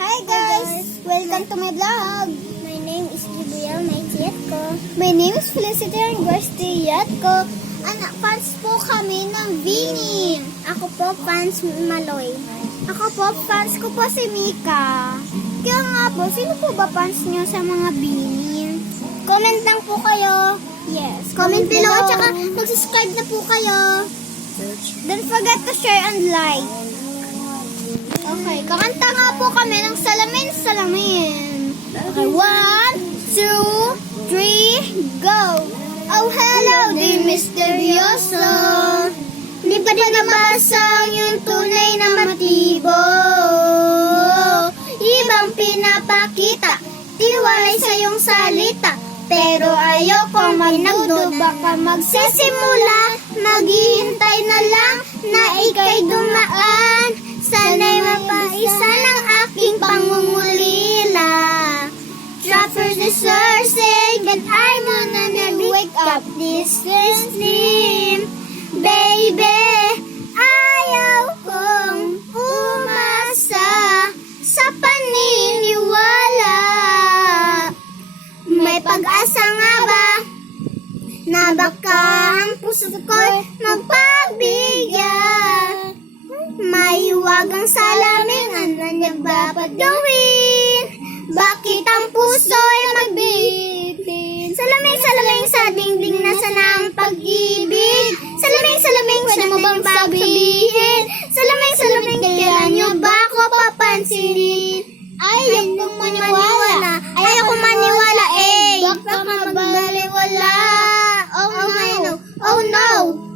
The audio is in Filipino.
Hi guys! Welcome to my vlog! My name is Gabriel Maitietko. My name is Felicity Angostiyatko. Anak, fans po kami ng Vinny. Ako po, fans Maloy. Ako po, fans ko po si Mika. Kaya nga po, sino po ba fans nyo sa mga Vinny? Comment lang po kayo. Yes, Comment below at saka mag-subscribe na po kayo. Don't forget to share and like. Okay, kakanta nga po kami ng Salamin. Okay, 1, 2, 3, go! Oh, hello, dear misteryoso. Di pa din nabasa ang iyong tunay na motibo. Ibang pinapakita, tiwalay sa iyong salita. Pero ayokong magduda, baka magsisimula. Maghihintay na lang na ika'y dumaan. Sana'y mapaisa ng aking pangungulila. Trappers deserve say that I'm gonna wake up this slim. Baby, ayaw kong umasa sa paniniwala. May pag-asa nga ba na baka ang puso ko'y magpagbigyan? Maiwagang salamin, ano niya dapat gawin? Bakit ang puso'y magbitin? Salaming sa dingding, nasa na ang pag-ibig? Salaming, pwede mo bang sabihin?